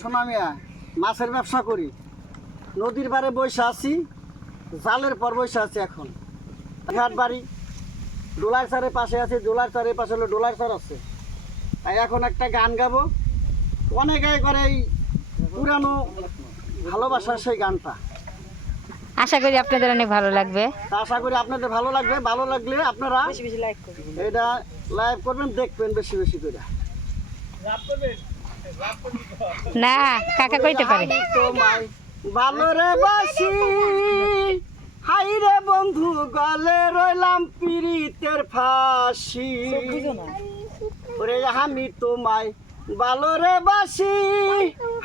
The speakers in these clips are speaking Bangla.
সোনামিয়া মাছের ব্যবসা করি। নদীর পাড়ে বসে আছি জালের পর বসে আছি এখন। ঘাট বাড়ি। ডোলার চারের পাশে আছে ডোলার চারের পাশে হলো ডোলার চার আছে। তাই এখন একটা গান গাবো। অনেকে করে এই পুরানো ভালোবাসার সেই গানটা। আশা করি আপনাদের অনেক ভালো লাগবে। আশা করি আপনাদের ভালো লাগবে। ভালো লাগলে আপনারা এটা লাইভ করবেন দেখবেন বেশি বেশি করে। না, কাকা কইতে পারে। ভালো রে বাসি, হাই রে বন্ধু, গলে রইলাম পিরিতের ফাঁসি। ওরে, আমি তোমায় ভালো রে বাসি,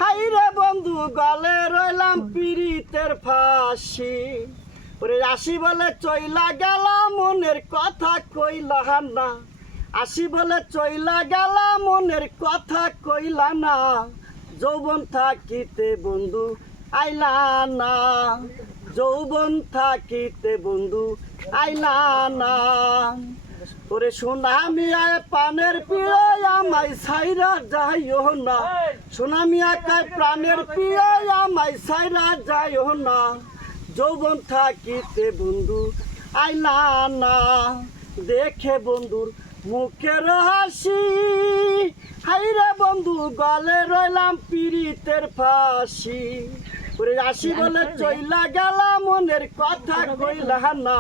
হাই রে বন্ধু, গলে রইলাম পিরিতের ফাঁসি। ওরে, আসি বলে চইলা গেলাম, মনের কথা কইলা না। আসি বলে চইলা গেলা, মনের কথা কইলা না। যৌবন থাকিতে বন্ধু আইলা না। যৌবন থাকিতে বন্ধু আইলা না। ওরে সোনামিয়া পানের প্রিয়, আমায় সাইরা যাইও না। সোনামিয়া কায়, প্রাণের প্রিয়, আমায় সাইরা যাইও না। যৌবন থাকিতে বন্ধু আইলা না। দেখে বন্ধুর মুখের হাসি। হাইরে বন্ধু, গলে রইলাম পীড়িতের ফাঁসি। ওরে আসি বলে চইলা গেলা মনের কথা কইলা না।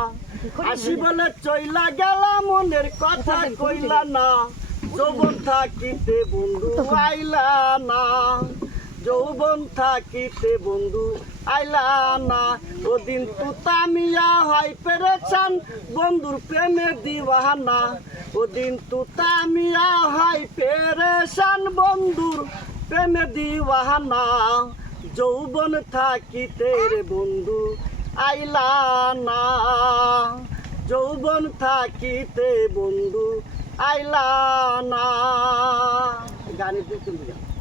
আসি বলে চইলা গেলা মনের কথা কইলা না। যৌবন থাকিতে বন্ধু আইলা না। যৌবন থাকিতে বন্ধু, আইলা না। ওদিন তুতামিয়া হয় পেরেছান বন্ধুর প্রেমে দিওয়ানা ওদিন তুতামিয়া হয় পেরেছান বন্ধুর প্রেমে দিওয়ানা যৌবন থাকিতে রে বন্ধু, আইলা না। যৌবন থাকিতে বন্ধু, আইলা না। গানে কিন্তু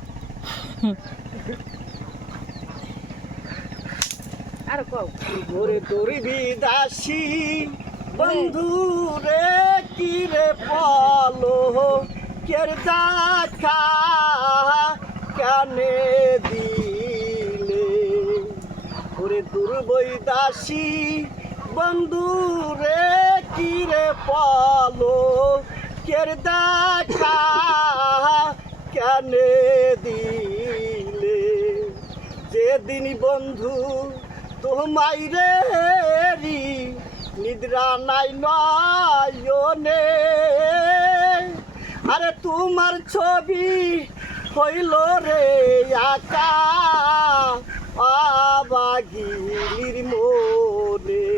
বিদাসী, বন্ধু রে, কি রে পলো কের দেখা কানে দিলে? ওরে তোর বৈদাসী, বন্ধু রে, কি রে পলো কের দেখা কানে দিলে? যেদিন বন্ধু, তোমায় রে নিদ্রা নাই, নয়নে। আরে তোমার ছবি হইল রে আকা আবাগির মনে।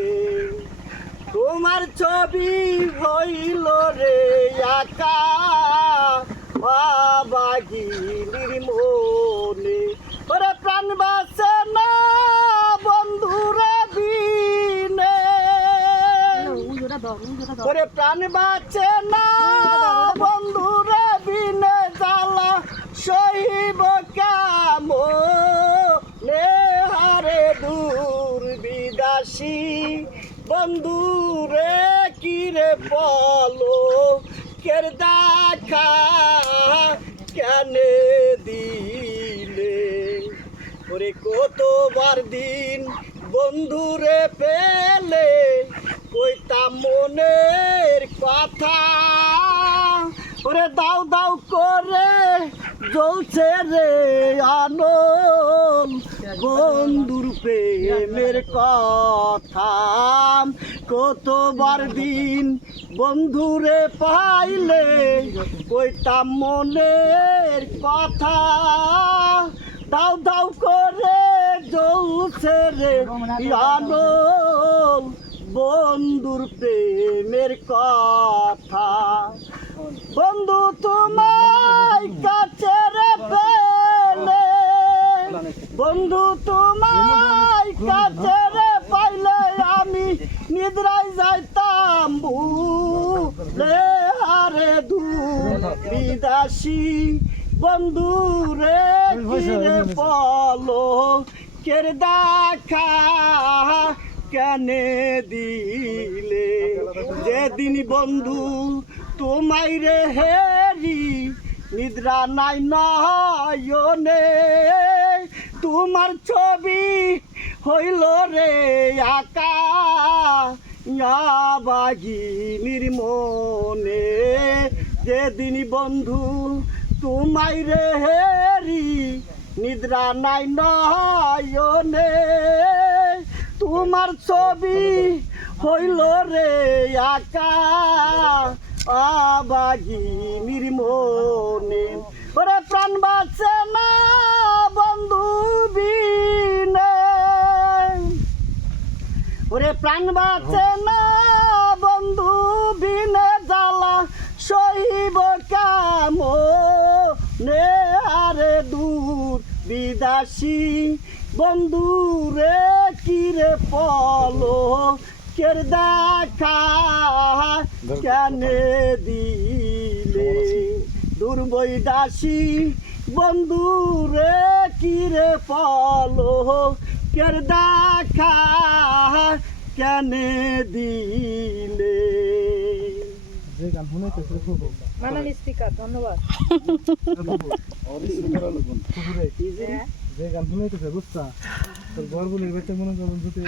তোমার ছবি হইল রে আকা বাবাগির ওরে প্রাণ বাঁচে না। বন্ধুরে বিনে জ্বালা সহিব কাম হারে দূর বিদাসী বন্ধুরে কিরে বলো, কের দেখা কেনে দিলে? ওরে কতবার দিন বন্ধুরে পেলে কইতাম মনের কথা। ওরে দাও দাও করে জ্বলছে রে আনন্দ। বন্ধুর প্রেমের কথা। কতবার দিন বন্ধুরে পাইলে কইতাম মনের কথা। দাও দাও করে জ্বলছে রে আনন্দ। বন্ধুর প্রেমের কথা। বন্ধু তোমায় কাছে রে পেলে বন্ধু তোমায় কাছে রে পাইলে আমি নিদ্রায় যাইতাম ভুলে। হারে দূর বিদাসী বন্ধু রে বলো কের দেখা কেনে দিলে, যেদিন বন্ধু তোমায় রে হেরি, নিদ্রা নাই নয়নে, তোমার ছবি হইল রে আকা বাগিনীর মনে যেদিন বন্ধু তোমায় রে হেরি, নিদ্রা নাই নয়নে। তোমার ছবি হইল রে আকা। আবাগিনীর মনে ওরে প্রাণ বাঁচে না বন্ধু বিনে। ওরে প্রাণ বাঁচে না বন্ধু বিনে জ্বালা সহিব কাম নে আরে দূর বিদাসী বন্ধু রে। কিরে পলো কের দেখা কেনে দিলে? দুর্বই দাসী বন্ধু রে কিরে পলো কের দেখা কেনে দিলে? ধন্যবাদ। যে গান শুনাইতেছে বুঝছা তোর গর্ব নির্বাচন মনে করবেন যদি